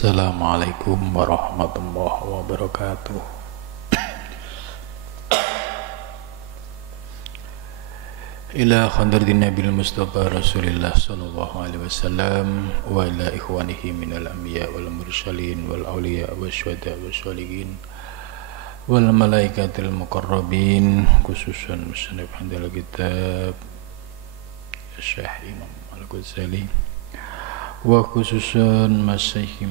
Assalamualaikum warahmatullahi wabarakatuh. Ila hadratin Nabil Mustafa Rasulillah sallallahu alaihi wasallam wa ila ikhwanihi minal anbiya wal mursalin wal awliya wasyuhada wasyolihin wal malaikatil muqarrabin, khususan musannif handal kitab Syekh Imam Al-Ghazali, wa khususan masihi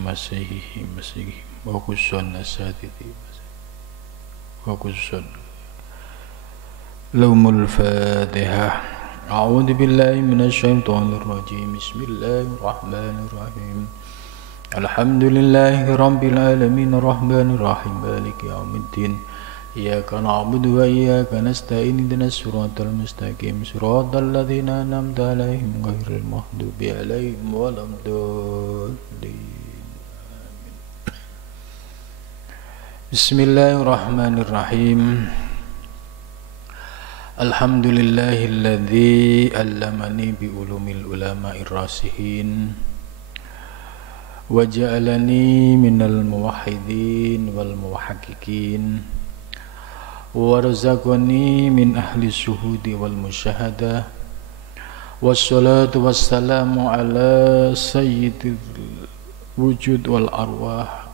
wa khususan asatidhi wa khususan Laumul Fatihah. A'udzu billahi minasyaitonir rajim. Bismillahirrahmanirrahim. Alhamdulillahi rabbil alamin arrahmanir rahim maliki yaumiddin. Iyyaka na'budu wa iyyaka nasta'in ihdinas siratal mustaqim siratal ladzina an'amta 'alaihim ghairil maghdubi 'alaihim waladdallin. Bismillahirrahmanirrahim. Alhamdulillahilladzi allamani bi ulumil ulama'ir rasihin wa ja'alani minal muwahhidin wal muhaqqiqin wa razaqani min ahli syuhudi wal musyahadah wassalatu wassalamu ala sayyidil wujud wal arwah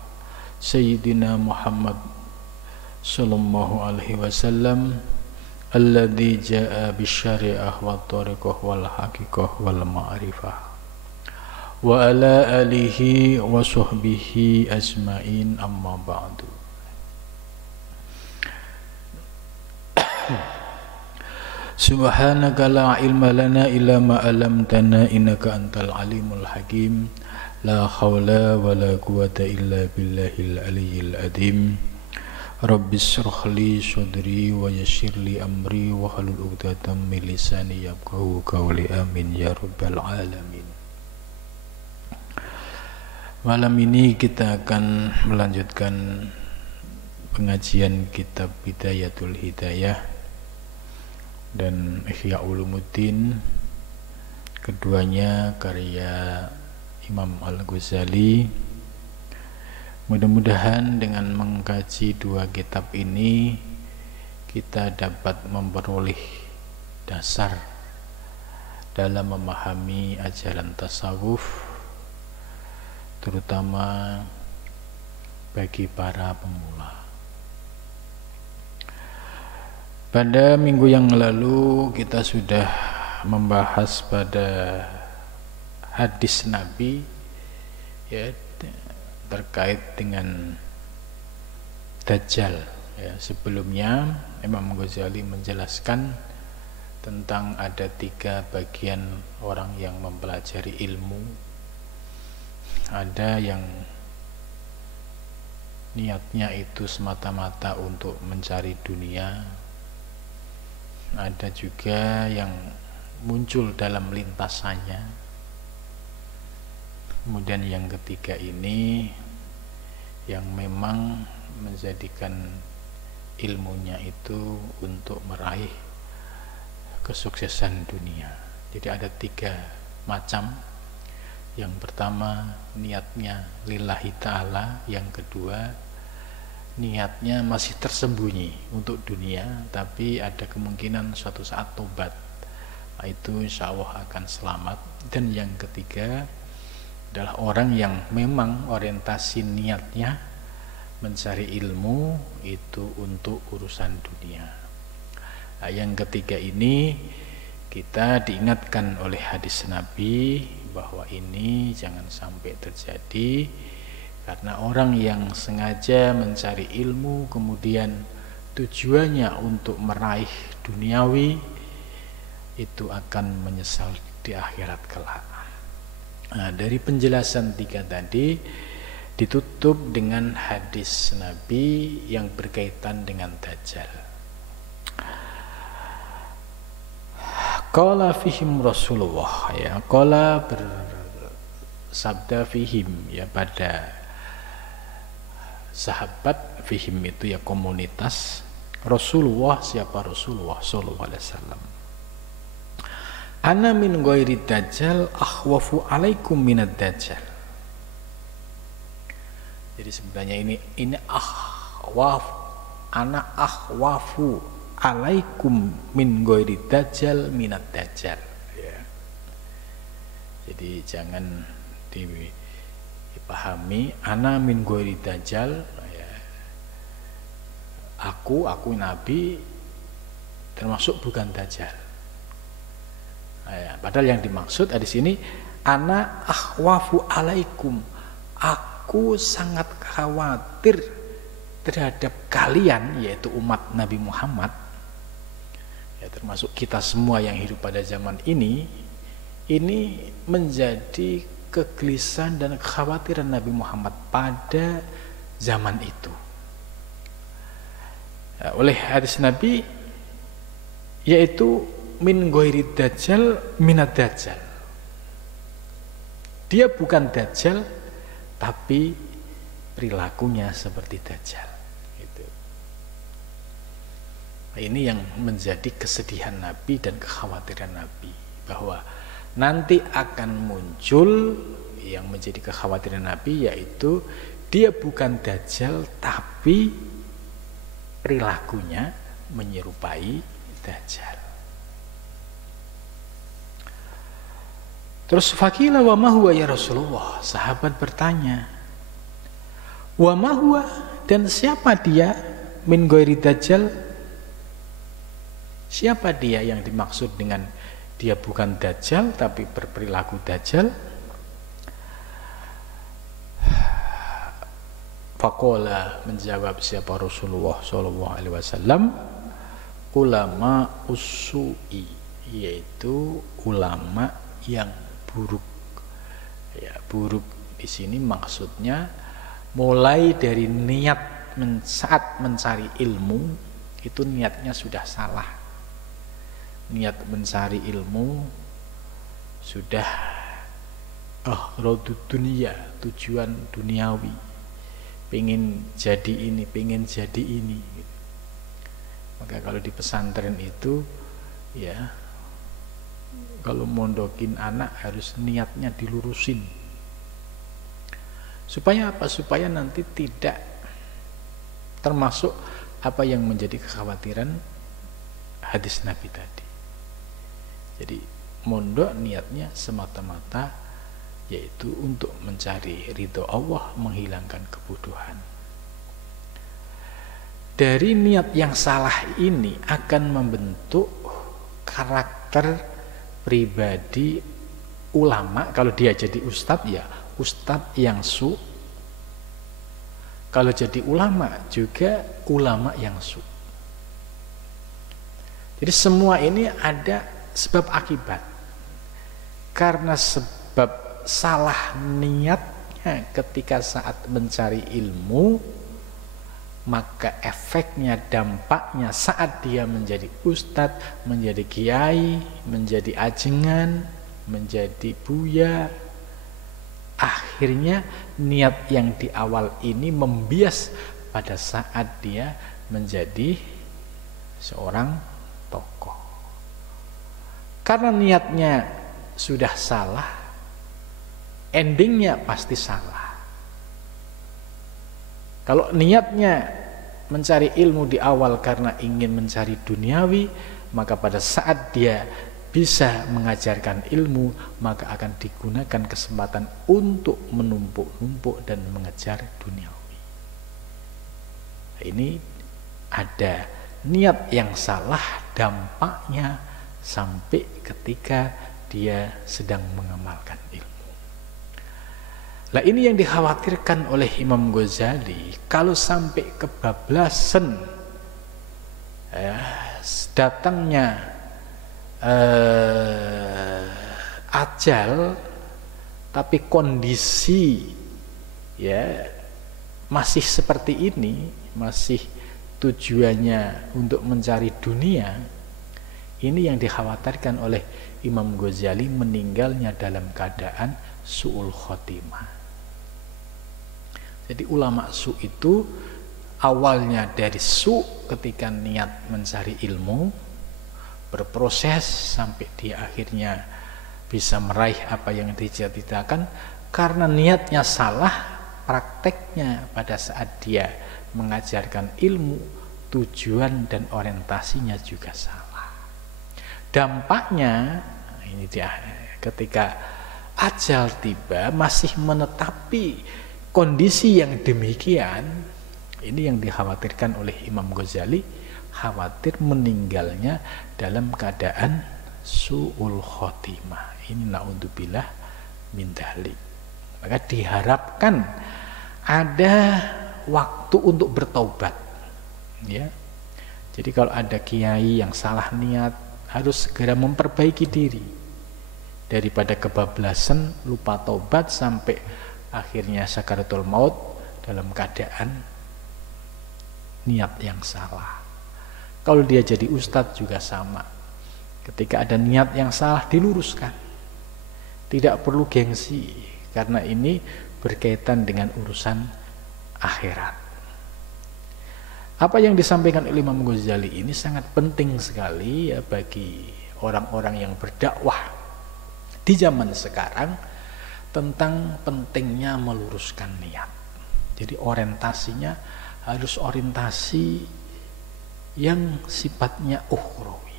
sayyidina Muhammad sallallahu alaihi wasallam alladzi jaa bisyari'ah wa tariqah wal haqiqah wal ma'rifah wa ala alihi wa sahbihi ajmain, amma ba'du. Subhanaka la ilma lana illa ma 'allamtana innaka antal alimul hakim. La haula wa la quwwata illa billahil aliyyil azim. Rabbi shrah li sadri wa yassir li amri wa hlul 'uqdatam min lisani yafqahu qawli, amin ya rabbal alamin. Malam ini kita akan melanjutkan pengajian kitab Bidayatul Hidayah dan Ihya Ulumuddin, keduanya karya Imam Al-Ghazali. Mudah-mudahan dengan mengkaji dua kitab ini kita dapat memperoleh dasar dalam memahami ajaran tasawuf, terutama bagi para pemula. Pada minggu yang lalu kita sudah membahas pada hadis Nabi, ya, terkait dengan Dajjal. Ya, sebelumnya Imam Ghazali menjelaskan tentang ada tiga bagian orang yang mempelajari ilmu. Ada yang niatnya itu semata-mata untuk mencari dunia, ada juga yang muncul dalam lintasannya. Kemudian yang ketiga ini yang memang menjadikan ilmunya itu untuk meraih kesuksesan dunia. Jadi ada tiga macam. Yang pertama niatnya lillahi ta'ala, yang kedua niatnya masih tersembunyi untuk dunia tapi ada kemungkinan suatu saat tobat, itu insya Allah akan selamat. Dan yang ketiga adalah orang yang memang orientasi niatnya mencari ilmu itu untuk urusan dunia. Nah, yang ketiga ini kita diingatkan oleh hadis Nabi bahwa ini jangan sampai terjadi, karena orang yang sengaja mencari ilmu kemudian tujuannya untuk meraih duniawi itu akan menyesal di akhirat kelak. Nah, dari penjelasan tiga tadi ditutup dengan hadis Nabi yang berkaitan dengan Dajjal. Qala fihim Rasulullah, ya, qala bersabda fihim, ya, pada sahabat. Fihim itu ya komunitas. Rasulullah, siapa Rasulullah sallallahu alaihi wasallam? Ana min ghairi dajjal akhwafu alaikum minad dajjal. Jadi sebenarnya ini ana akhwafu alaikum min ghairi dajjal minad dajjal, ya. Jadi jangan dipahami ana min ghairi dajjal, ya. Aku nabi termasuk bukan dajjal. Ya, padahal yang dimaksud di sini ana akhwafu alaikum, aku sangat khawatir terhadap kalian, yaitu umat Nabi Muhammad, ya, termasuk kita semua yang hidup pada zaman ini menjadi kegelisahan dan kekhawatiran Nabi Muhammad pada zaman itu. Ya, oleh hadis Nabi, yaitu min ghairi dajjal minad dajjal, dia bukan dajjal tapi perilakunya seperti dajjal, gitu. Ini yang menjadi kesedihan Nabi dan kekhawatiran Nabi, bahwa nanti akan muncul yang menjadi kekhawatiran Nabi, yaitu dia bukan dajjal tapi perilakunya menyerupai dajjal. Terus faqila wa ma huwa ya Rasulullah, sahabat bertanya, wa ma huwa, dan siapa dia min ghairi dajjal? Siapa dia yang dimaksud dengan dia bukan dajjal tapi berperilaku dajjal? Faqala, menjawab siapa Rasulullah sallallahu alaihi wasallam, ulama usu'i, yaitu ulama yang buruk. Ya, buruk di sini maksudnya mulai dari niat saat mencari ilmu itu niatnya sudah salah. Niat mencari ilmu sudah aghradu dunia, tujuan duniawi, pengen jadi ini, pengen jadi ini. Maka kalau di pesantren itu, ya, kalau mondokin anak harus niatnya dilurusin. Supaya apa? Supaya nanti tidak termasuk apa yang menjadi kekhawatiran hadis Nabi tadi. Jadi mondok niatnya semata-mata yaitu untuk mencari ridho Allah, menghilangkan kebodohan. Dari niat yang salah ini akan membentuk karakter pribadi ulama. Kalau dia jadi ustadz, ya ustadz yang su. Kalau jadi ulama juga ulama yang su. Jadi semua ini ada sebab akibat. Karena sebab salah niatnya ketika saat mencari ilmu, maka efeknya, dampaknya saat dia menjadi ustadz, menjadi kiai, menjadi ajengan, menjadi buya, akhirnya niat yang di awal ini membias pada saat dia menjadi seorang tokoh. Karena niatnya sudah salah, endingnya pasti salah. Kalau niatnya mencari ilmu di awal karena ingin mencari duniawi, maka pada saat dia bisa mengajarkan ilmu, maka akan digunakan kesempatan untuk menumpuk-numpuk dan mengejar duniawi. Ini ada niat yang salah, dampaknya sampai ketika dia sedang mengamalkan ilmu. Nah, ini yang dikhawatirkan oleh Imam Ghazali. Kalau sampai kebablasan, ya, datangnya ajal, tapi kondisi, ya, masih seperti ini, masih tujuannya untuk mencari dunia, ini yang dikhawatirkan oleh Imam Ghazali, meninggalnya dalam keadaan su'ul khotimah. Jadi ulama su itu awalnya dari su ketika niat mencari ilmu, berproses sampai dia akhirnya bisa meraih apa yang dicita-citakan. Karena niatnya salah, prakteknya pada saat dia mengajarkan ilmu, tujuan dan orientasinya juga salah. Dampaknya ini dia, ketika ajal tiba masih menetapi kondisi yang demikian, ini yang dikhawatirkan oleh Imam Ghazali, khawatir meninggalnya dalam keadaan su'ul khotimah. Ini na'udzubillah min dzalik. Maka diharapkan ada waktu untuk bertaubat, ya. Jadi kalau ada kiai yang salah niat, harus segera memperbaiki diri daripada kebablasan, lupa taubat sampai akhirnya sakaratul maut dalam keadaan niat yang salah. Kalau dia jadi ustadz juga sama, ketika ada niat yang salah diluruskan, tidak perlu gengsi, karena ini berkaitan dengan urusan akhirat. Apa yang disampaikan oleh Imam Ghazali ini sangat penting sekali ya bagi orang-orang yang berdakwah di zaman sekarang, tentang pentingnya meluruskan niat. Jadi orientasinya harus orientasi yang sifatnya ukhrawi.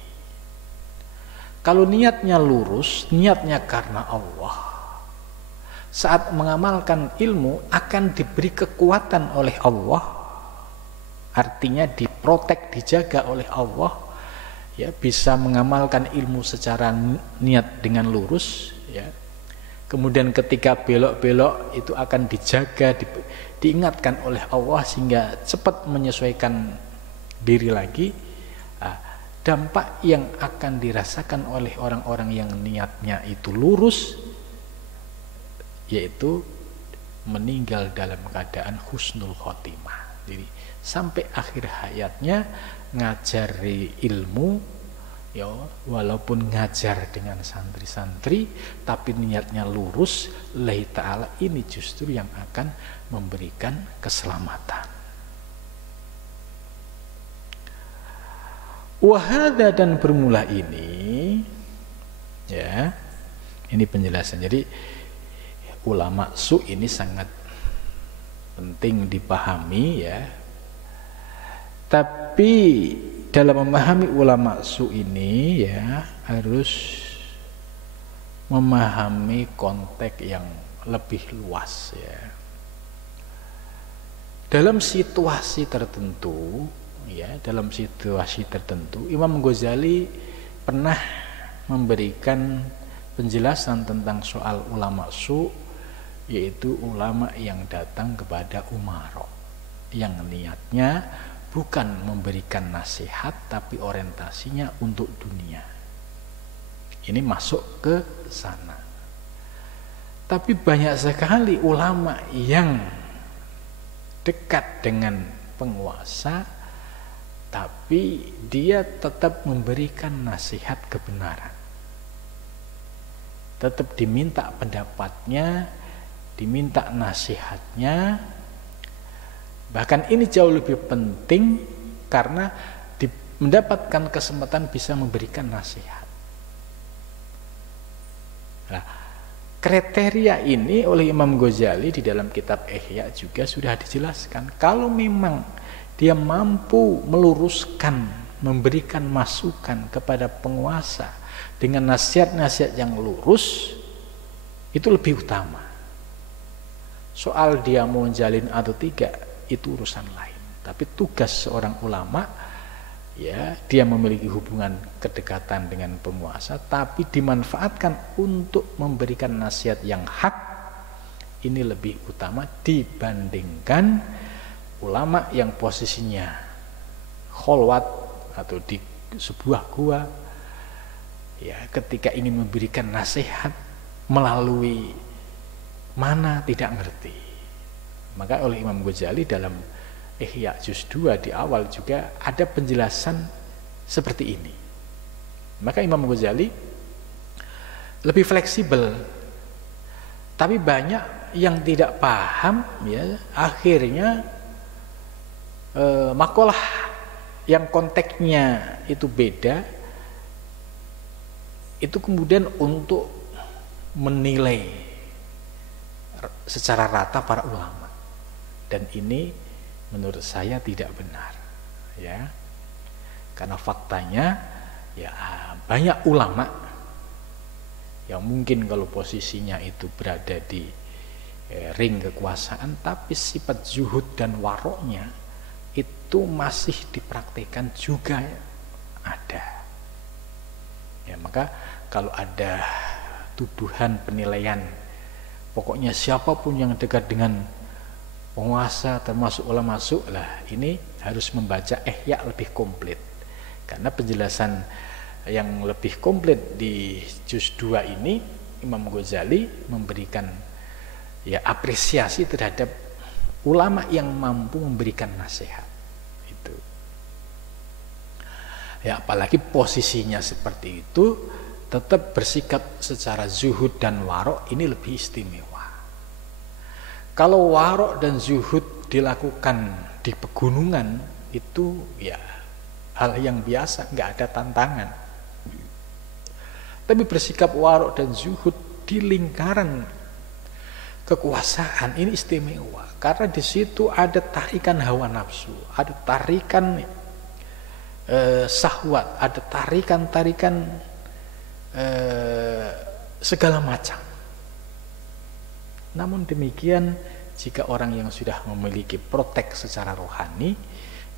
Kalau niatnya lurus, niatnya karena Allah, saat mengamalkan ilmu akan diberi kekuatan oleh Allah, artinya diprotek, dijaga oleh Allah, ya, bisa mengamalkan ilmu secara niat dengan lurus, ya. Kemudian ketika belok-belok itu akan dijaga, diingatkan oleh Allah sehingga cepat menyesuaikan diri lagi. Dampak yang akan dirasakan oleh orang-orang yang niatnya itu lurus, yaitu meninggal dalam keadaan husnul khotimah. Jadi sampai akhir hayatnya ngajari ilmu, ya, walaupun ngajar dengan santri-santri tapi niatnya lurus lillahi ta'ala, ini justru yang akan memberikan keselamatan. Wahada, dan bermula ini, ya, ini penjelasan. Jadi ulama su ini sangat penting dipahami, ya. Tapi dalam memahami ulama su ini, ya, harus memahami konteks yang lebih luas, ya. Dalam situasi tertentu, ya, dalam situasi tertentu Imam Ghazali pernah memberikan penjelasan tentang soal ulama su, yaitu ulama yang datang kepada umara, yang niatnya bukan memberikan nasihat tapi orientasinya untuk dunia. Ini masuk ke sana. Tapi banyak sekali ulama yang dekat dengan penguasa tapi dia tetap memberikan nasihat kebenaran, tetap diminta pendapatnya, diminta nasihatnya. Bahkan ini jauh lebih penting karena mendapatkan kesempatan bisa memberikan nasihat. Nah, kriteria ini oleh Imam Ghazali di dalam kitab Ihya juga sudah dijelaskan. Kalau memang dia mampu meluruskan, memberikan masukan kepada penguasa dengan nasihat-nasihat yang lurus, itu lebih utama. Soal dia mau menjalin atau tidak, itu urusan lain. Tapi tugas seorang ulama, ya, dia memiliki hubungan kedekatan dengan penguasa tapi dimanfaatkan untuk memberikan nasihat yang hak, ini lebih utama dibandingkan ulama yang posisinya kholwat atau di sebuah gua, ya, ketika ingin memberikan nasihat melalui mana tidak ngerti. Maka oleh Imam Ghazali dalam Ihya juz 2 di awal juga ada penjelasan seperti ini. Maka Imam Ghazali lebih fleksibel. Tapi banyak yang tidak paham, ya, akhirnya makalah yang konteksnya itu beda, itu kemudian untuk menilai secara rata para ulama. Dan ini menurut saya tidak benar, ya. Karena faktanya ya banyak ulama yang mungkin kalau posisinya itu berada di ring kekuasaan, tapi sifat zuhud dan waroknya itu masih dipraktikkan juga ada. Ya, maka kalau ada tuduhan penilaian, pokoknya siapapun yang dekat dengan penguasa termasuk ulama masuk lah, ini harus membaca Ihya lebih komplit. Karena penjelasan yang lebih komplit di juz 2 ini, Imam Ghazali memberikan ya apresiasi terhadap ulama yang mampu memberikan nasihat itu. Ya, apalagi posisinya seperti itu, tetap bersikap secara zuhud dan warok, ini lebih istimewa. Kalau warok dan zuhud dilakukan di pegunungan, itu ya hal yang biasa, nggak ada tantangan. Tapi bersikap warok dan zuhud di lingkaran kekuasaan, ini istimewa. Karena di situ ada tarikan hawa nafsu, ada tarikan syahwat, ada tarikan-tarikan segala macam. Namun demikian, jika orang yang sudah memiliki protek secara rohani,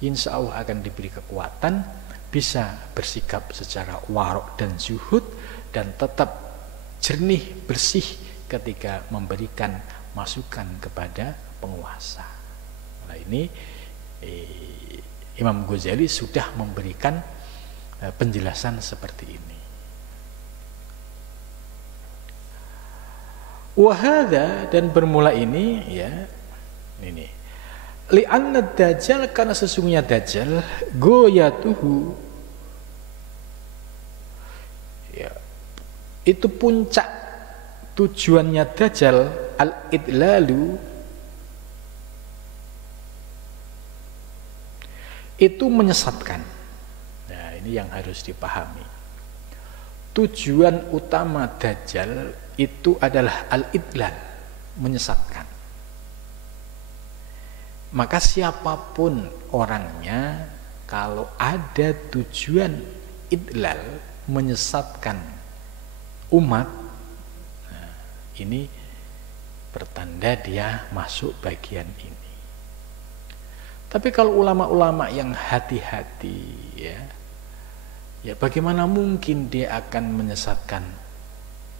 insya Allah akan diberi kekuatan, bisa bersikap secara warok dan zuhud, dan tetap jernih, bersih ketika memberikan masukan kepada penguasa. Nah, ini Imam Ghazali sudah memberikan penjelasan seperti ini. Wahada, dan bermula ini ya, ini li'anna dajjal, karena sesungguhnya dajjal goyatuhu ya, itu puncak tujuannya dajjal al-idlalu, itu menyesatkan. Nah, ini yang harus dipahami. Tujuan utama dajjal itu adalah al-idlal, menyesatkan. Maka siapapun orangnya, kalau ada tujuan idlal, menyesatkan umat, nah, ini pertanda dia masuk bagian ini. Tapi kalau ulama-ulama yang hati-hati, ya bagaimana mungkin dia akan menyesatkan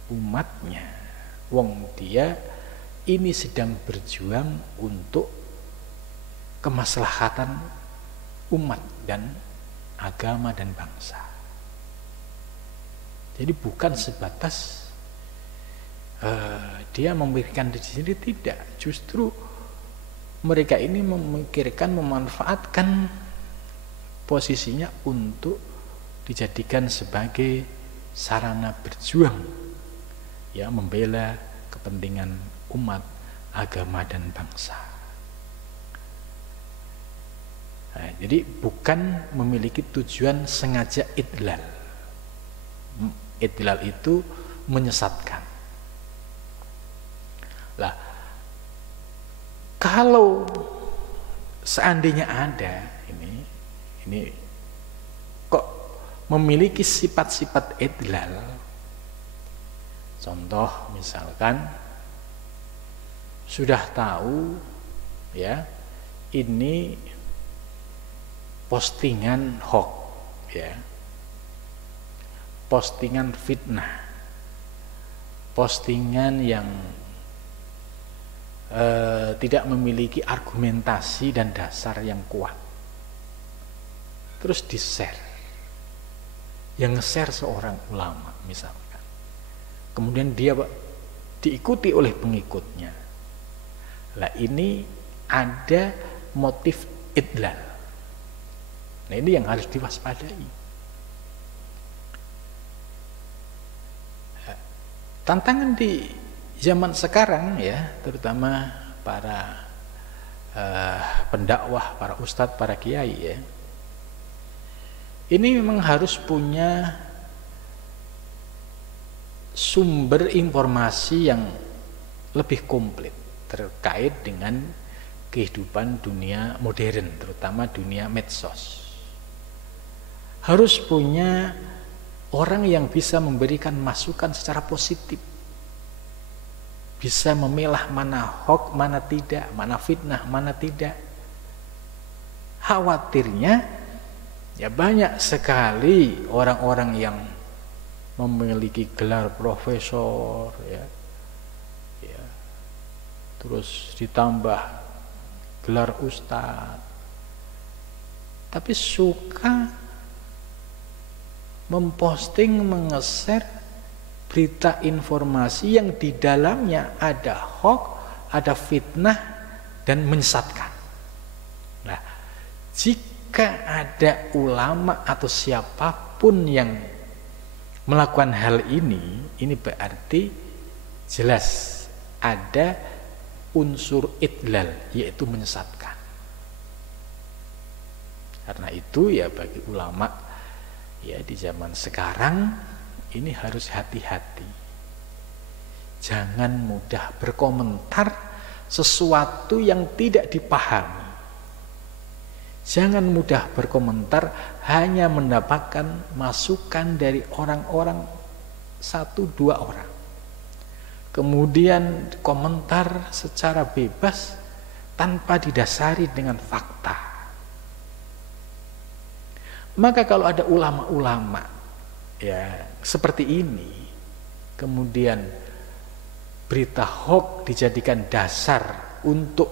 umatnya? Wong dia ini sedang berjuang untuk kemaslahatan umat dan agama dan bangsa. Jadi bukan sebatas dia memikirkan diri sendiri, tidak. Justru mereka ini memikirkan, memanfaatkan posisinya untuk dijadikan sebagai sarana berjuang, ya, membela kepentingan umat, agama dan bangsa. Nah, jadi bukan memiliki tujuan sengaja idlal. Idlal itu menyesatkan. Lah, kalau seandainya ada ini kok memiliki sifat-sifat idlal, contoh misalkan sudah tahu ya ini postingan hoax, ya, postingan fitnah, postingan yang tidak memiliki argumentasi dan dasar yang kuat, terus di-share, yang nge-share seorang ulama misalkan, kemudian dia diikuti oleh pengikutnya. Lah, ini ada motif idlal. Nah, ini yang harus diwaspadai. Tantangan di zaman sekarang, ya, terutama para pendakwah, para ustadz, para kiai, ya, ini memang harus punya sumber informasi yang lebih komplit terkait dengan kehidupan dunia modern, terutama dunia medsos. Harus punya orang yang bisa memberikan masukan secara positif, bisa memilah mana hoax, mana tidak, mana fitnah, mana tidak. Khawatirnya ya banyak sekali orang-orang yang memiliki gelar profesor, ya, terus ditambah gelar ustadz, tapi suka memposting, mengeser berita informasi yang di dalamnya ada hoax, ada fitnah dan menyesatkan. Nah, jika ada ulama atau siapapun yang melakukan hal ini berarti jelas ada unsur idlal, yaitu menyesatkan. Karena itu ya bagi ulama ya di zaman sekarang ini harus hati-hati. Jangan mudah berkomentar sesuatu yang tidak dipahami. Jangan mudah berkomentar hanya mendapatkan masukan dari orang-orang, 1-2 orang. Kemudian komentar secara bebas tanpa didasari dengan fakta. Maka kalau ada ulama-ulama ya seperti ini, kemudian berita hoax dijadikan dasar untuk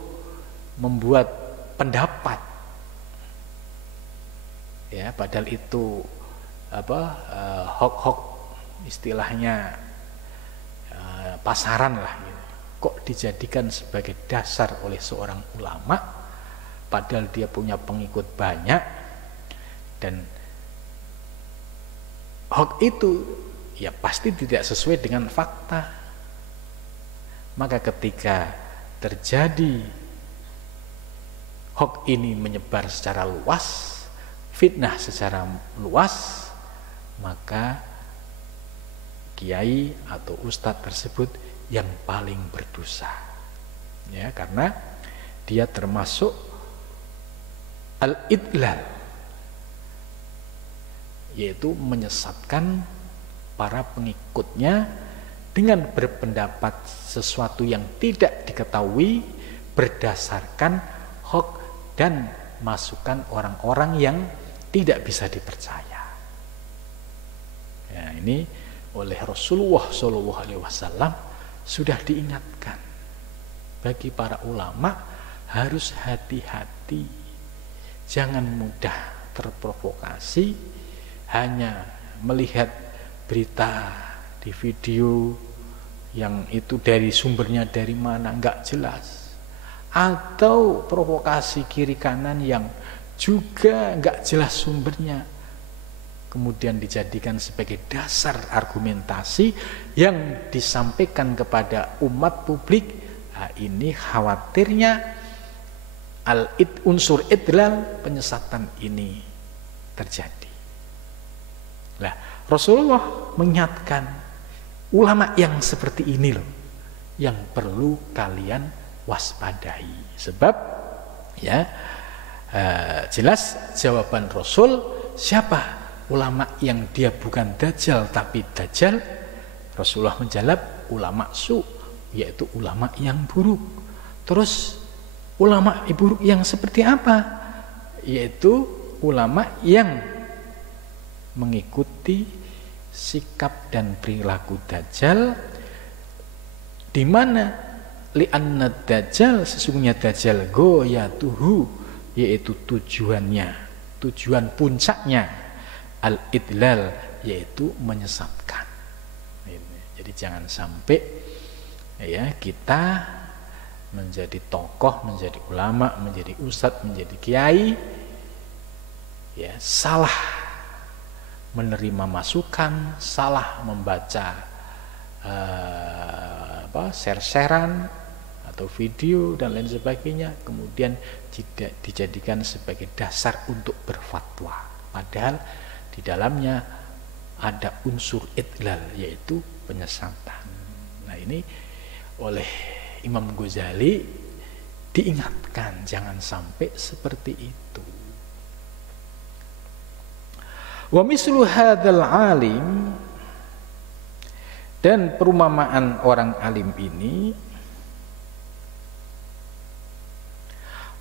membuat pendapat, ya padahal itu hoax istilahnya pasaran lah, gitu. Kok dijadikan sebagai dasar oleh seorang ulama, padahal dia punya pengikut banyak. Dan hoax itu ya pasti tidak sesuai dengan fakta. Maka ketika terjadi hoax ini menyebar secara luas, fitnah secara luas, maka kiai atau ustadz tersebut yang paling berdosa, ya, karena dia termasuk al-idlal, yaitu menyesatkan para pengikutnya dengan berpendapat sesuatu yang tidak diketahui berdasarkan hoax dan masukan orang-orang yang tidak bisa dipercaya. Ya, ini oleh Rasulullah SAW sudah diingatkan bagi para ulama harus hati-hati, jangan mudah terprovokasi hanya melihat berita di video yang itu dari sumbernya dari mana nggak jelas, atau provokasi kiri kanan yang juga nggak jelas sumbernya, kemudian dijadikan sebagai dasar argumentasi yang disampaikan kepada umat publik. Nah, ini khawatirnya unsur idlal, penyesatan ini terjadi. Nah, Rasulullah mengingatkan ulama yang seperti ini loh yang perlu kalian waspadai. Sebab ya jelas jawaban Rasul, siapa ulama yang dia bukan dajjal tapi dajjal? Rasulullah menjawab ulama su, yaitu ulama yang buruk. Terus ulama buruk yang seperti apa? Yaitu ulama yang mengikuti sikap dan perilaku dajjal, di mana li'anna dajjal, sesungguhnya dajjal goyatuhu, yaitu tujuannya, tujuan puncaknya al-idlal, yaitu menyesatkan. Jadi jangan sampai ya kita menjadi tokoh, menjadi ulama, menjadi ustadz, menjadi kiai ya salah menerima masukan, salah membaca share-sharean atau video dan lain sebagainya, kemudian tidak dijadikan sebagai dasar untuk berfatwa, padahal di dalamnya ada unsur idlal, yaitu penyesatan. Nah, ini oleh Imam Ghazali diingatkan jangan sampai seperti itu. Wa mislu hadzal alim, dan perumpamaan orang alim ini,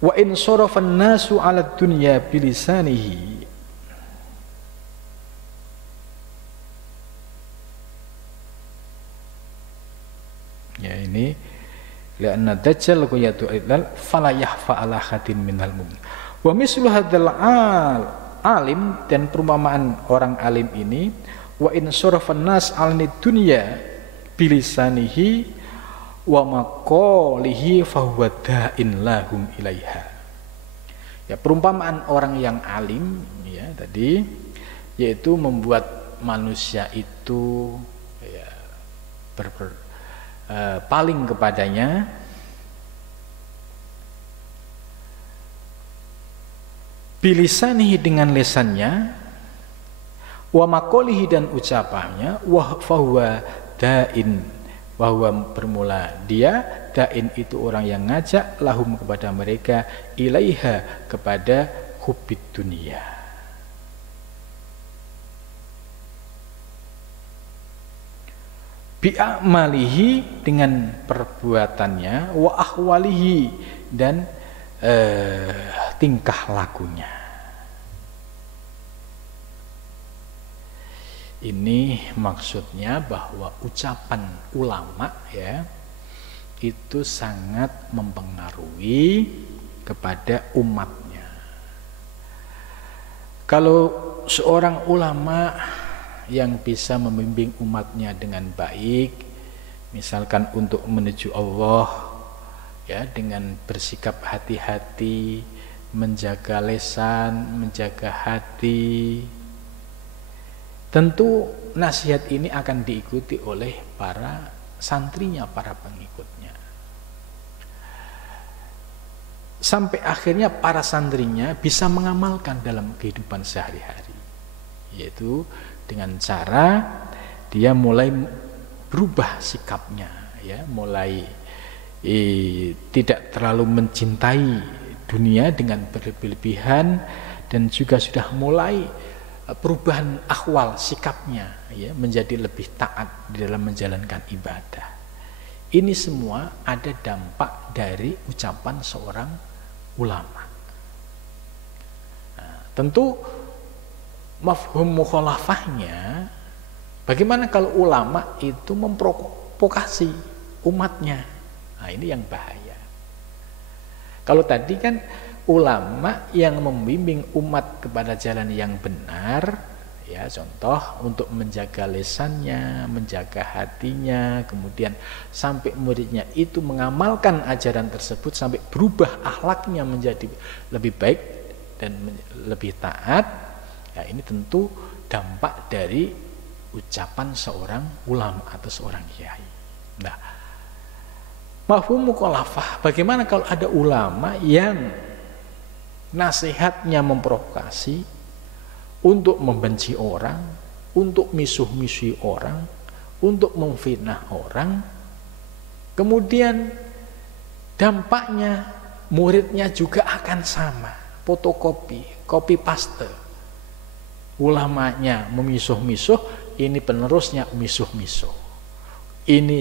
wa in sarafan nasu 'ala dunya bilisanihi, ya ini lianna dajjal quyatu ilal fala yahfa ala hadin minal mu'min. Wa mislu hadzal alim, dan perumpamaan orang alim ini, wa in sarafan nas 'alani dunya bilisanihi wa maqalihi fahuwa da'in lahum ilaiha. Ya, perumpamaan orang yang alim ya tadi, yaitu membuat manusia itu ya, paling kepadanya, bilisanihi dengan lesannya, wa maqalihi dan ucapannya, wa fahuwa da'in, bahwa bermula dia, da'in itu orang yang ngajak, lahum kepada mereka, ilaiha kepada hubbid dunia. Bi'amalihi dengan perbuatannya, wa ahwalihi dan tingkah lakunya. Ini maksudnya bahwa ucapan ulama ya itu sangat mempengaruhi kepada umatnya. Kalau seorang ulama yang bisa membimbing umatnya dengan baik, misalkan untuk menuju Allah ya, dengan bersikap hati-hati, menjaga lesan, menjaga hati, tentu nasihat ini akan diikuti oleh para santrinya, para pengikutnya. Sampai akhirnya para santrinya bisa mengamalkan dalam kehidupan sehari-hari, yaitu dengan cara dia mulai berubah sikapnya ya, mulai tidak terlalu mencintai dunia dengan berlebihan, dan juga sudah mulai perubahan akhwal sikapnya ya, menjadi lebih taat di dalam menjalankan ibadah. Ini semua ada dampak dari ucapan seorang ulama. Nah, tentu mafhum mukhalafahnya, bagaimana kalau ulama itu memprovokasi umatnya? Nah, ini yang bahaya. Kalau tadi kan ulama yang membimbing umat kepada jalan yang benar, ya contoh untuk menjaga lesannya, menjaga hatinya, kemudian sampai muridnya itu mengamalkan ajaran tersebut sampai berubah akhlaknya menjadi lebih baik dan lebih taat. Ya, ini tentu dampak dari ucapan seorang ulama atau seorang kiai. Nah, mafhum mukhalafah, bagaimana kalau ada ulama yang nasihatnya memprovokasi untuk membenci orang, untuk misuh-misuhi orang, untuk memfitnah orang, kemudian dampaknya muridnya juga akan sama, fotokopi, copy paste. Ulamanya memisuh-misuh, ini penerusnya misuh-misuh. Ini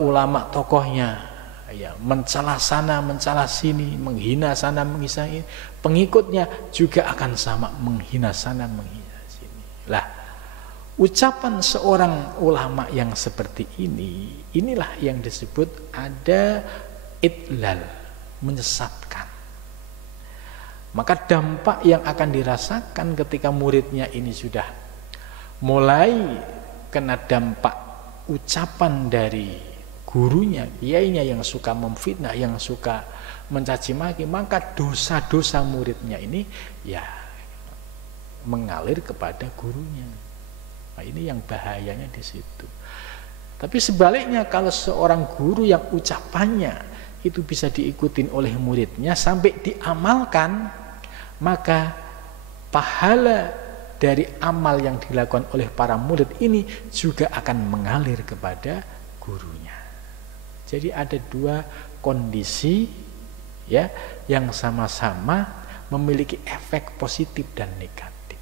ulama tokohnya ya mencela sana, mencela sini, menghina sana, menghina ini, pengikutnya juga akan sama, menghina sana, menghina sini. Lah, ucapan seorang ulama yang seperti ini, inilah yang disebut ada idlal, menyesatkan. Maka dampak yang akan dirasakan ketika muridnya ini sudah mulai kena dampak ucapan dari gurunya, kiainya yang suka memfitnah, yang suka mencaci maki, maka dosa-dosa muridnya ini ya mengalir kepada gurunya. Nah, ini yang bahayanya di situ. Tapi sebaliknya, kalau seorang guru yang ucapannya itu bisa diikutin oleh muridnya sampai diamalkan, maka pahala dari amal yang dilakukan oleh para murid ini juga akan mengalir kepada gurunya. Jadi ada dua kondisi ya yang sama-sama memiliki efek positif dan negatif.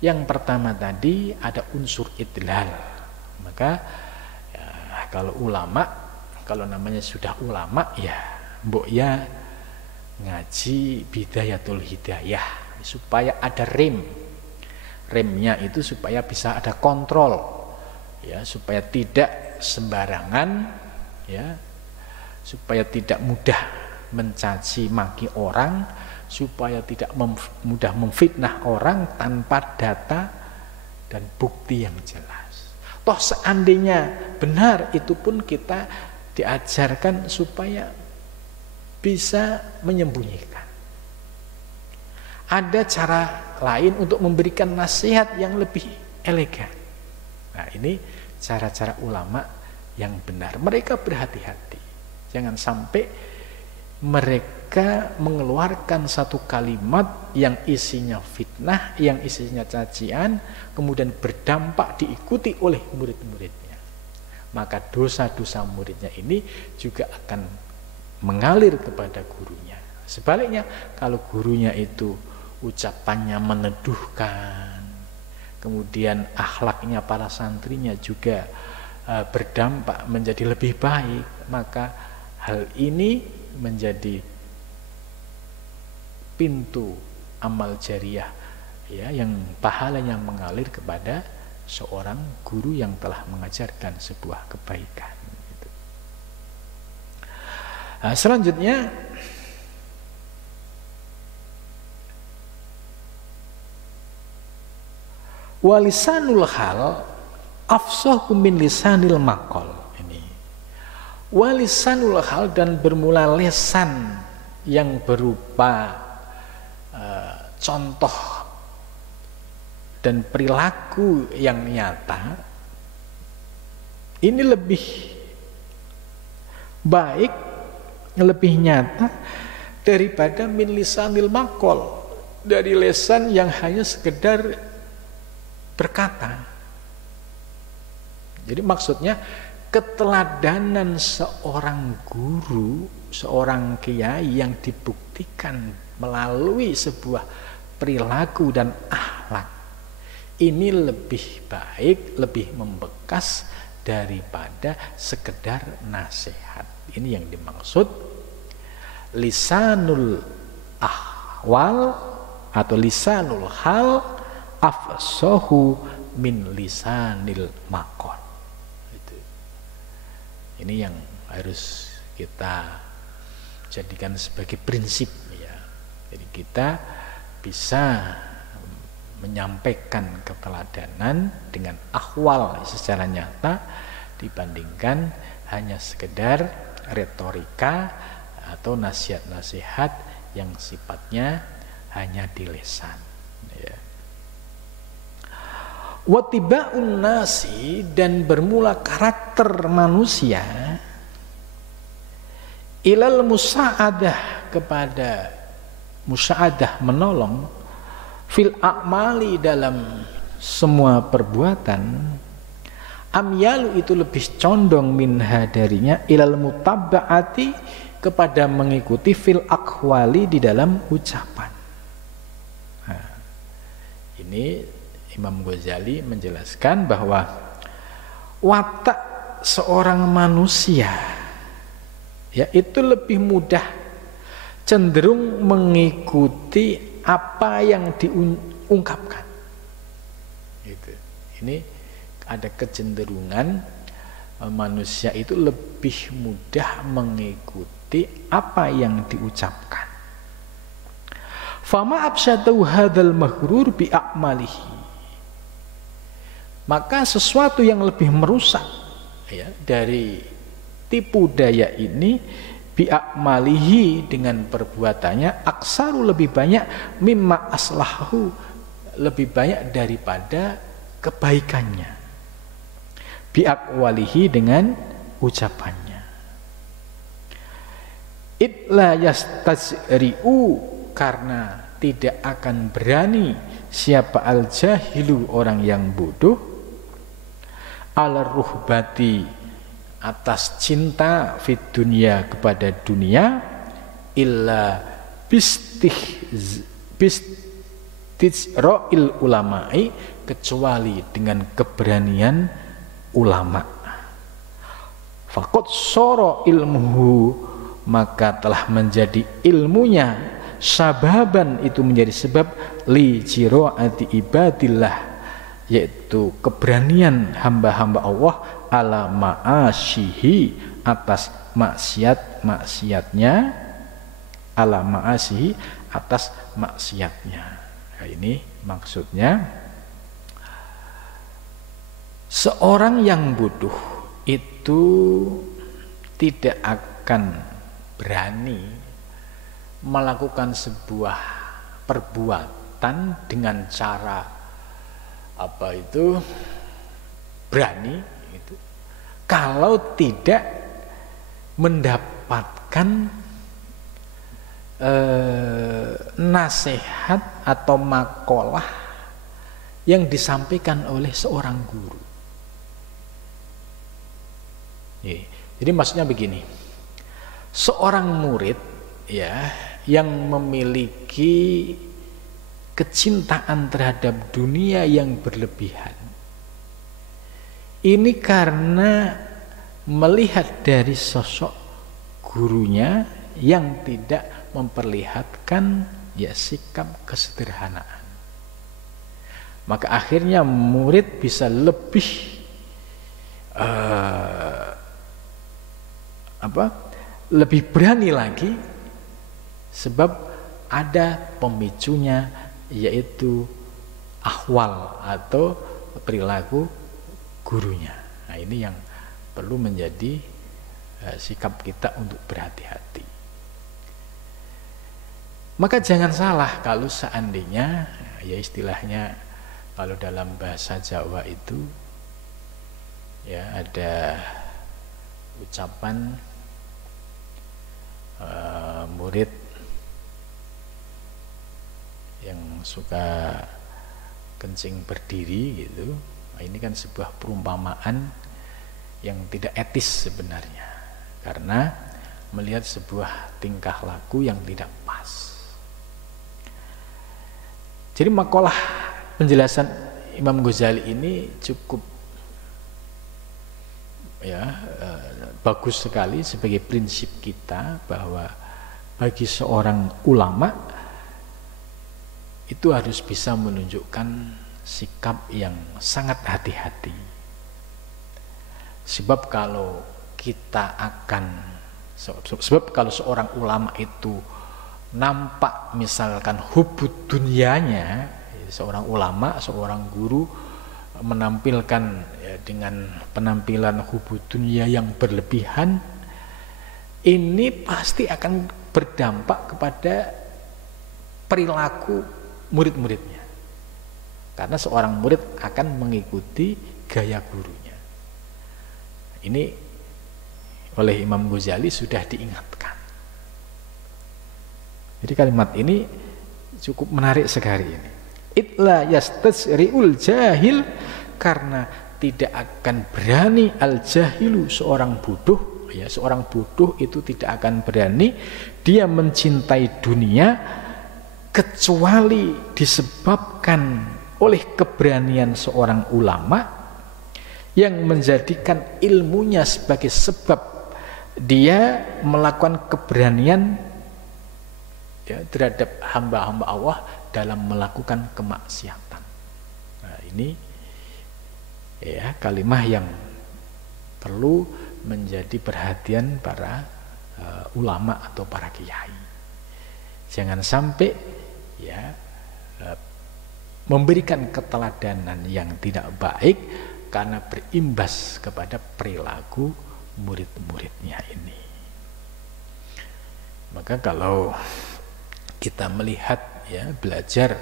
Yang pertama tadi ada unsur idlal. Maka ya, kalau ulama, kalau namanya sudah ulama ya mbok ya ngaji bidayatul hidayah supaya ada remnya itu supaya bisa ada kontrol ya, supaya tidak sembarangan ya, supaya tidak mudah mencaci maki orang, supaya tidak mudah memfitnah orang tanpa data dan bukti yang jelas. Toh seandainya benar, itu pun kita diajarkan supaya bisa menyembunyikan. Ada cara lain untuk memberikan nasihat yang lebih elegan. Nah, ini cara-cara ulama yang benar. Mereka berhati-hati. Jangan sampai mereka mengeluarkan satu kalimat yang isinya fitnah, yang isinya cacian, kemudian berdampak diikuti oleh murid-muridnya. Maka dosa-dosa muridnya ini juga akan mengalir kepada gurunya. Sebaliknya, kalau gurunya itu ucapannya meneduhkan, kemudian akhlaknya para santrinya juga berdampak menjadi lebih baik, maka hal ini menjadi pintu amal jariah ya, yang pahalanya mengalir kepada seorang guru yang telah mengajarkan sebuah kebaikan. Nah, selanjutnya walisanul hal afsahu min lisanil maqal. Ini walisanul hal, dan bermula lesan yang berupa contoh dan perilaku yang nyata ini lebih baik, lebih nyata daripada min lisanil maqal, dari lesan yang hanya sekedar berkata. Jadi maksudnya keteladanan seorang guru, seorang kiai yang dibuktikan melalui sebuah perilaku dan akhlak ini lebih baik, lebih membekas daripada sekedar nasihat. Ini yang dimaksud lisanul ahwal atau lisanul hal afsahu min lisanil maqal. Ini yang harus kita jadikan sebagai prinsip ya. Jadi kita bisa menyampaikan keteladanan dengan ahwal secara nyata dibandingkan hanya sekedar retorika atau nasihat-nasihat yang sifatnya hanya di lisan ya. Watiba'un nasi, dan bermula karakter manusia ilal musa'adah, kepada musa'adah menolong, fil a'mali, dalam semua perbuatan, amyalu itu lebih condong minha darinya, ilal mutabba'ati, kepada mengikuti, fil akwali, di dalam ucapan. Nah, ini Imam Ghazali menjelaskan bahwa watak seorang manusia ya itu lebih mudah cenderung mengikuti apa yang diungkapkan. Gitu. Ini ada kecenderungan manusia itu lebih mudah mengikuti apa yang diucapkan. Fama absyatu hadzal maghrur bi a'malihi, maka sesuatu yang lebih merusak ya, dari tipu daya ini, bi'akmalihi, dengan perbuatannya, aksaru, lebih banyak, mimma aslahu, lebih banyak daripada kebaikannya, bi'akwalihi, dengan ucapannya. Itla yastajri'u, karena tidak akan berani siapa al-jahilu, orang yang bodoh, al-ruhbati, atas cinta fid dunia kepada dunia, illa bistisroil ulama'i, kecuali dengan keberanian ulama. Faqad soro ilmuhu, maka telah menjadi ilmunya, sababan itu menjadi sebab li jiro'ati ibadillah, yaitu keberanian hamba-hamba Allah ala ma'asyihi, atas maksiat-maksiatnya, ala ma'asyihi, atas maksiatnya. Nah, ini maksudnya seorang yang bodoh itu tidak akan berani melakukan sebuah perbuatan dengan cara berani itu, kalau tidak mendapatkan nasihat atau makalah yang disampaikan oleh seorang guru. Jadi maksudnya begini, seorang murid ya yang memiliki kecintaan terhadap dunia yang berlebihan, ini karena melihat dari sosok gurunya yang tidak memperlihatkan ya sikap kesederhanaan, maka akhirnya murid bisa lebih lebih berani lagi, sebab ada pemicunya, yaitu ahwal atau perilaku gurunya. Nah, ini yang perlu menjadi sikap kita untuk berhati-hati. Maka jangan salah kalau seandainya ya istilahnya, kalau dalam bahasa Jawa itu ya ada ucapan murid yang suka kencing berdiri gitu. Nah, ini kan sebuah perumpamaan yang tidak etis sebenarnya, karena melihat sebuah tingkah laku yang tidak pas. Jadi makalah penjelasan Imam Ghazali ini cukup bagus sekali sebagai prinsip kita, bahwa bagi seorang ulama itu harus bisa menunjukkan sikap yang sangat hati-hati. Sebab kalau seorang ulama itu nampak misalkan hubud dunianya, seorang ulama, seorang guru menampilkan dengan penampilan hubud dunia yang berlebihan, ini pasti akan berdampak kepada perilaku murid-muridnya, karena seorang murid akan mengikuti gaya gurunya. Ini oleh Imam Ghazali sudah diingatkan. Jadi kalimat ini cukup menarik sekali ini. Itla yastasri'ul jahil, karena tidak akan berani al jahilu, seorang bodoh ya, seorang bodoh itu tidak akan berani dia mencintai dunia kecuali disebabkan oleh keberanian seorang ulama yang menjadikan ilmunya sebagai sebab dia melakukan keberanian ya, terhadap hamba-hamba Allah dalam melakukan kemaksiatan. Nah, ini ya kalimat yang perlu menjadi perhatian para ulama atau para kiai. Jangan sampai ya memberikan keteladanan yang tidak baik karena berimbas kepada perilaku murid-muridnya ini. Maka kalau kita melihat ya, belajar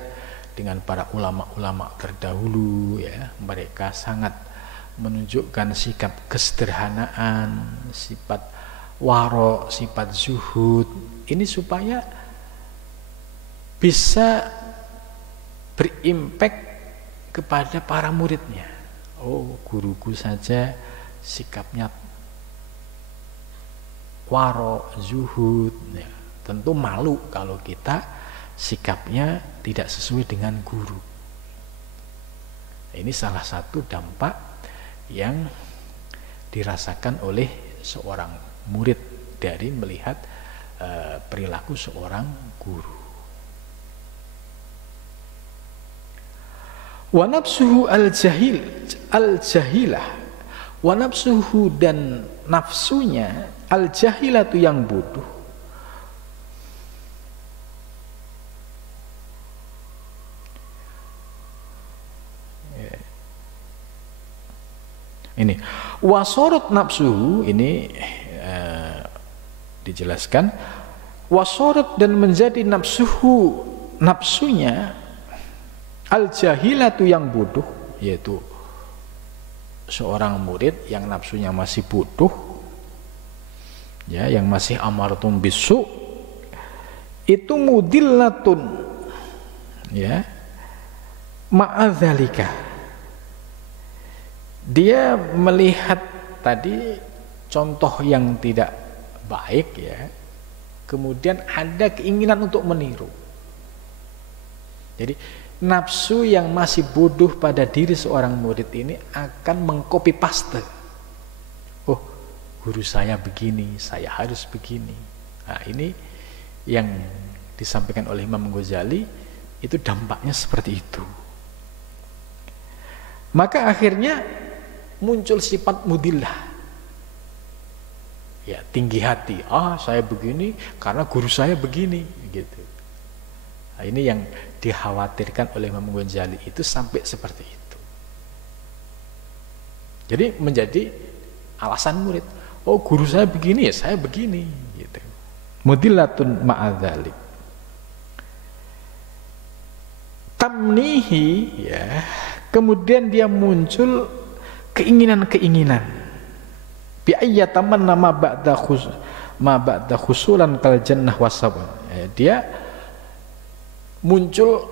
dengan para ulama-ulama terdahulu ya, mereka sangat menunjukkan sikap kesederhanaan, sifat waro, sifat zuhud, ini supaya bisa berimpact kepada para muridnya. Oh, guruku saja sikapnya waro, zuhud, ya. Tentu malu kalau kita sikapnya tidak sesuai dengan guru. Ini salah satu dampak yang dirasakan oleh seorang murid dari melihat perilaku seorang guru. Wa nafsuhu al-jahilah, wa nafsuhu dan nafsunya al-jahilatu yang bodoh. Ini wasorot nafsuhu, ini dijelaskan, wasorot dan menjadi nafsuhu, nafsunya al-jahilatu yang bodoh, yaitu seorang murid yang nafsunya masih bodoh, ya, yang masih amartum bisu, itu mudillatun, ya, ma'adzalika. Dia melihat tadi contoh yang tidak baik, ya, kemudian ada keinginan untuk meniru. Jadi nafsu yang masih bodoh pada diri seorang murid ini akan mengcopy paste. Oh, guru saya begini, saya harus begini. Nah, ini yang disampaikan oleh Imam Ghazali, itu dampaknya seperti itu. Maka akhirnya muncul sifat mudillah, ya, tinggi hati. Saya begini karena guru saya begini, gitu. Nah, ini yang dikhawatirkan oleh Imam Ghazali, itu sampai seperti itu. Jadi menjadi alasan murid, oh guru saya begini, ya saya begini, gitu. Mudillatun ma'adzalik. Tamnihi, ya, kemudian dia muncul keinginan-keinginan. Bi ayyatamanna ma ba'da khusulan kal jannah wasabun. Dia muncul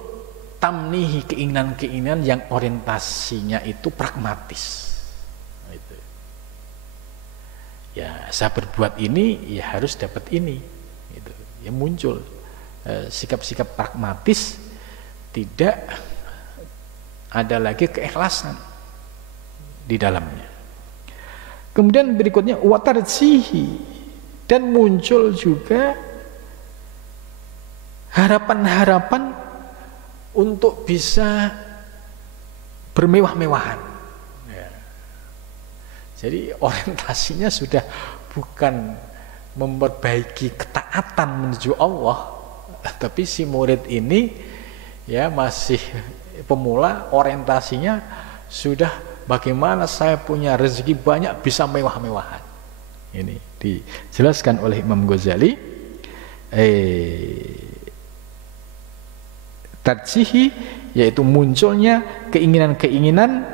tamnihi, keinginan-keinginan yang orientasinya itu pragmatis. Itu. Ya, saya berbuat ini, ya harus dapat ini. Gitu. Ya muncul sikap-sikap pragmatis, tidak ada lagi keikhlasan di dalamnya. Kemudian berikutnya watarjihi, dan muncul juga harapan-harapan untuk bisa bermewah-mewahan. Ya. Jadi orientasinya sudah bukan memperbaiki ketaatan menuju Allah, tapi si murid ini, ya, masih pemula, orientasinya sudah bagaimana saya punya rezeki banyak, bisa mewah-mewahan. Ini dijelaskan oleh Imam Ghazali. Tarjihi, yaitu munculnya keinginan-keinginan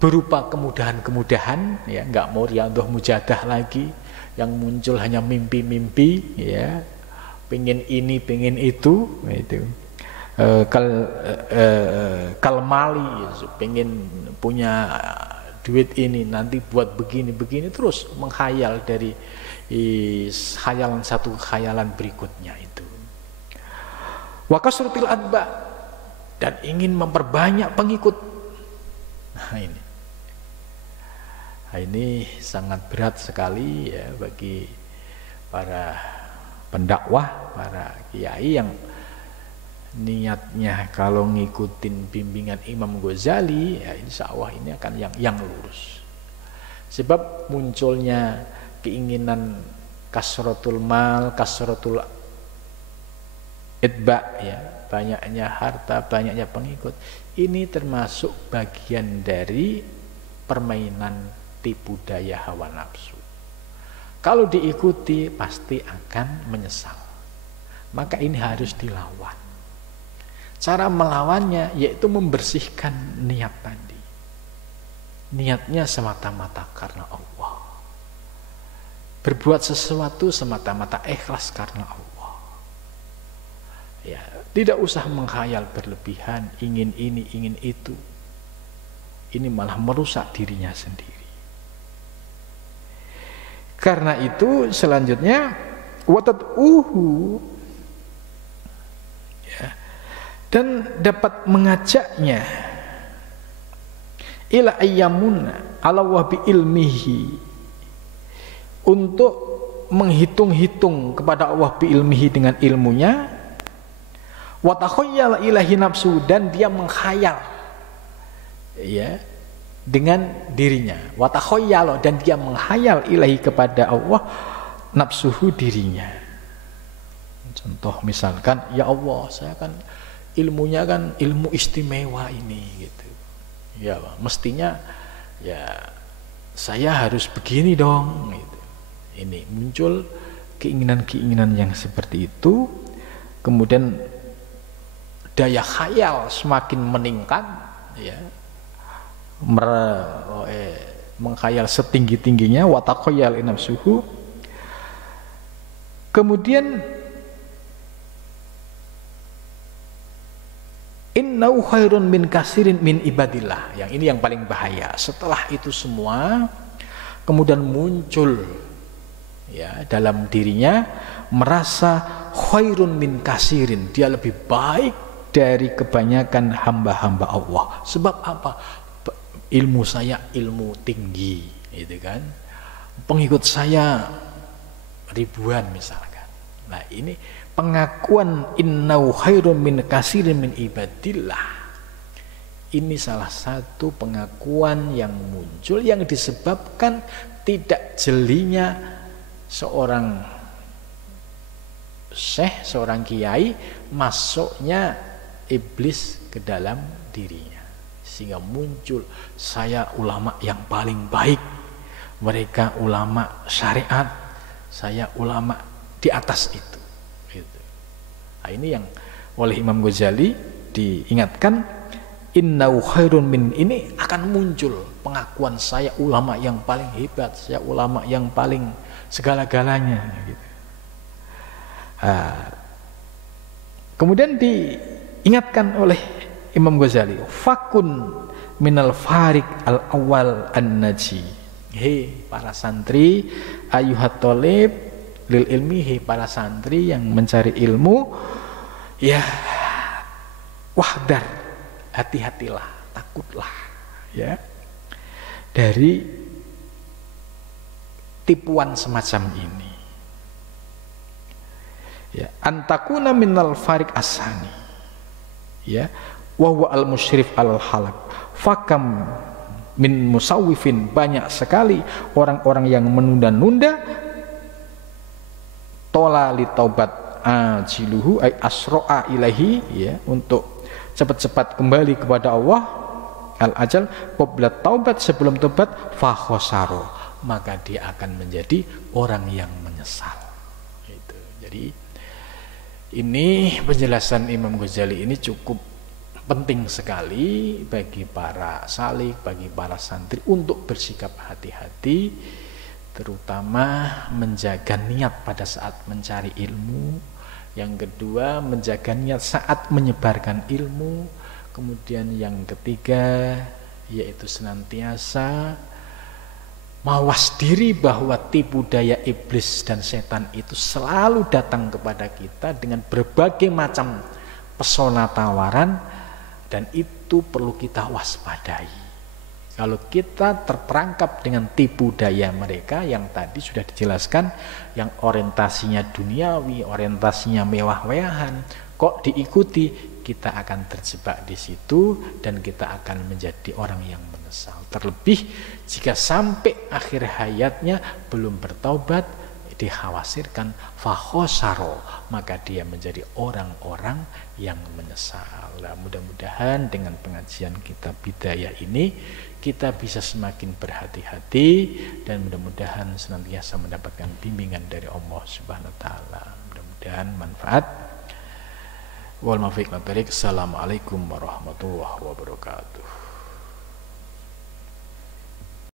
berupa kemudahan-kemudahan, ya, nggak mau riyadhah mujadah lagi, yang muncul hanya mimpi-mimpi, ya, pengen ini, pengen itu. Kalmali, pengen punya duit ini, nanti buat begini-begini, terus menghayal dari khayalan satu khayalan berikutnya itu. Wa kasratil atba, dan ingin memperbanyak pengikut. Nah, ini sangat berat sekali, ya, bagi para pendakwah, para kiai yang niatnya kalau ngikutin bimbingan Imam Ghazali, ya insya Allah ini akan yang lurus. Sebab munculnya keinginan kasratul mal, kasratul itba, ya, banyaknya harta, banyaknya pengikut, ini termasuk bagian dari permainan tipu daya hawa nafsu. Kalau diikuti pasti akan menyesal. Maka ini harus dilawan. Cara melawannya yaitu membersihkan niat tadi. Niatnya semata-mata karena Allah. Berbuat sesuatu semata-mata ikhlas karena Allah. Ya, tidak usah menghayal berlebihan, ingin ini, ingin itu. Ini malah merusak dirinya sendiri. Karena itu selanjutnya watad'uhu, ya, dan dapat mengajaknya ila ayyamuna ala wa bi ilmihi, untuk menghitung-hitung kepada Allah bi ilmihi, dengan ilmunya, wa takhayyala ilahi nafsu, dan dia menghayal, ya, dengan dirinya, wa takhayyala, dan dia menghayal ilahi kepada Allah nafsuhu, dirinya. Contoh misalkan, ya Allah, saya kan ilmunya kan ilmu istimewa ini gitu. Ya, mestinya ya saya harus begini dong gitu. Ini muncul keinginan-keinginan yang seperti itu, kemudian daya khayal semakin meningkat, ya, mengkhayal setinggi-tingginya, wa taqayyal nafsuhu. Kemudian innahu khairun min kasirin min ibadillah, yang ini yang paling bahaya. Setelah itu semua kemudian muncul, ya, dalam dirinya merasa khairun min kasirin, dia lebih baik dari kebanyakan hamba-hamba Allah. Sebab apa? Ilmu saya ilmu tinggi, gitu kan, pengikut saya ribuan misalkan. Nah, ini pengakuan innahu khairun min kasirin min ibadillah, ini salah satu pengakuan yang muncul yang disebabkan tidak jelinya seorang syekh, seorang kiai, masuknya iblis ke dalam dirinya, sehingga muncul saya ulama yang paling baik, mereka ulama syariat, saya ulama di atas itu. Nah, ini yang oleh Imam Ghazali diingatkan, innahu khairun min, ini akan muncul pengakuan saya ulama yang paling hebat, saya ulama yang paling segala-galanya gitu. Kemudian diingatkan oleh Imam Ghazali, fakun minal farik al awal an naji, hei para santri, ayuhat tolib lil ilmihi, para santri yang mencari ilmu, ya, wahdar, hati-hatilah, takutlah, ya, dari tipuan semacam ini, ya, antakuna minal farik asani, ya, wa huwa al musyrif al halak, fakam min musawwifin, banyak sekali orang-orang yang menunda-nunda, tola li taubat ajiluhu ay asro'a ilahi, ya, untuk cepat-cepat kembali kepada Allah, al ajal qabla taubat, sebelum taubat, fa khosaro, maka dia akan menjadi orang yang menyesal. Gitu. Jadi ini penjelasan Imam Ghazali ini cukup penting sekali bagi para salik, bagi para santri untuk bersikap hati-hati, terutama menjaga niat pada saat mencari ilmu, yang kedua menjaga niat saat menyebarkan ilmu, kemudian yang ketiga yaitu senantiasa mawas diri bahwa tipu daya iblis dan setan itu selalu datang kepada kita dengan berbagai macam pesona tawaran, dan itu perlu kita waspadai. Kalau kita terperangkap dengan tipu daya mereka yang tadi sudah dijelaskan, yang orientasinya duniawi, orientasinya mewah-mewahan, kok diikuti, kita akan terjebak di situ dan kita akan menjadi orang yang menyesal. Terlebih jika sampai akhir hayatnya belum bertaubat, dikhawatirkan fakhosaro, maka dia menjadi orang-orang yang menyesal. Nah, mudah-mudahan dengan pengajian kitab Bidayah ini kita bisa semakin berhati-hati dan mudah-mudahan senantiasa mendapatkan bimbingan dari Allah Subhanahu wa taala. Mudah-mudahan manfaat. Wal muwaffiq wa tariq. Assalamualaikum warahmatullahi wabarakatuh.